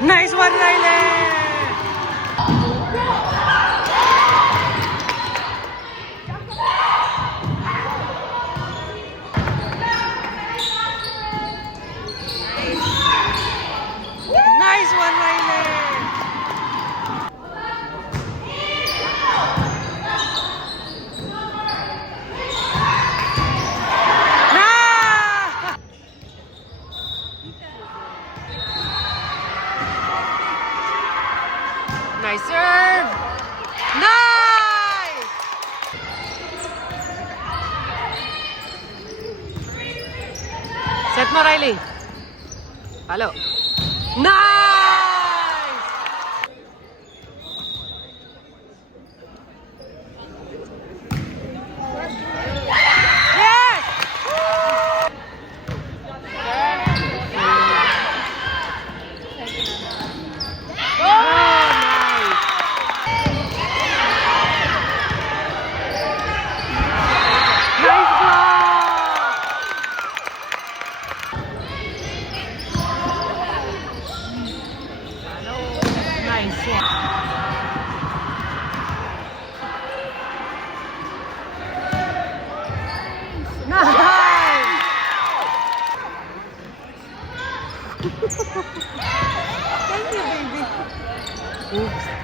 Nice one, Riley! Nice one, Riley! Nice serve! Nice! Set mo, Riley. Halo. Nice! Yes! Thank you, baby. Oops.